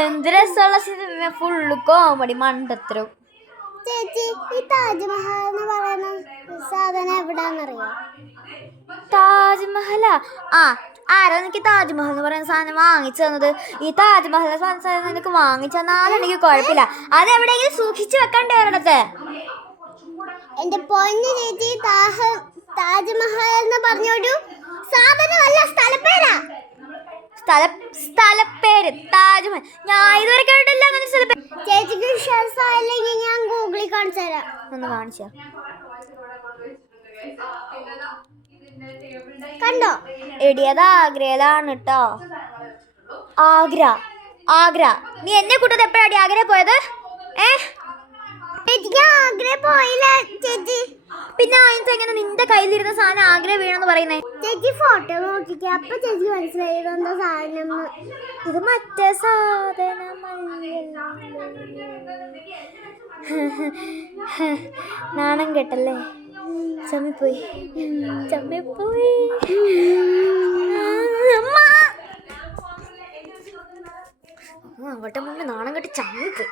എന്ത് രസമുള്ള cinema, full comedy മണ്ടത്തരം. ചേച്ചി, ഈ താജ്മഹൽ എന്ന് പറയുന്ന സാധനം എവിടാന്നറിയോ? താജ്മഹലാ? ആരാ എനിക്ക് താജ്മഹൽ എന്ന് പറയുന്ന സാധനം വാങ്ങിച്ചു തന്നത്? ഈ താജ്മഹൽ സാധനം എനിക്ക് വാങ്ങിച്ചു തന്നാലെനിക്ക് കുഴപ്പമില്ല, അതെവിടെയെങ്കിലും സൂക്ഷിച്ചു വെക്കണ്ടേ ഒരിടത്ത്. എന്റെ പൊന്നു ചേച്ചി, താജ്മഹൽ എന്ന് പറഞ്ഞൊരു സാധനമല്ല, സ്ഥലപ്പേരാ. സ്ഥലപ്പേര് താജ്മഹൽ? ഞാൻ ഇതുവരെ കേട്ടില്ല അങ്ങനെ സ്ഥലപ്പേര്. ചേച്ചിക്ക് വിശ്വാസമായില്ലെങ്കിൽ ഞാൻ ഗൂഗിളിൽ കാണിച്ചു തരാം. ഒന്ന് കാണിച്ചോ. കണ്ടോ? എടിയത് ആഗ്രയിലാണ് കേട്ടോ. ആഗ്ര. നീ എന്നെ കൂട്ടത് എപ്പോഴാടി ആഗ്ര പോയത്? ചേച്ചിക്ക് ആഗ്ര പോയില്ല ചേച്ചി. പിന്നെ അതിനകത്ത് എങ്ങനെ നിന്റെ കയ്യിലിരുന്ന സാധനം ആഗ്ര വീണെന്ന് പറയുന്നേ? ചേച്ചി ഫോട്ടോ നോക്കിക്കേ, അപ്പൊ ചേച്ചി മനസ്സിലായത് എന്താ സാധനം. ഇത് മറ്റേ സാധനമല്ല. നാണം കേട്ടല്ലേ? ചമ്മിപ്പോയി. അവിടെ മുന്നേ നാണം കെട്ടി ചമ്മിപ്പോയി.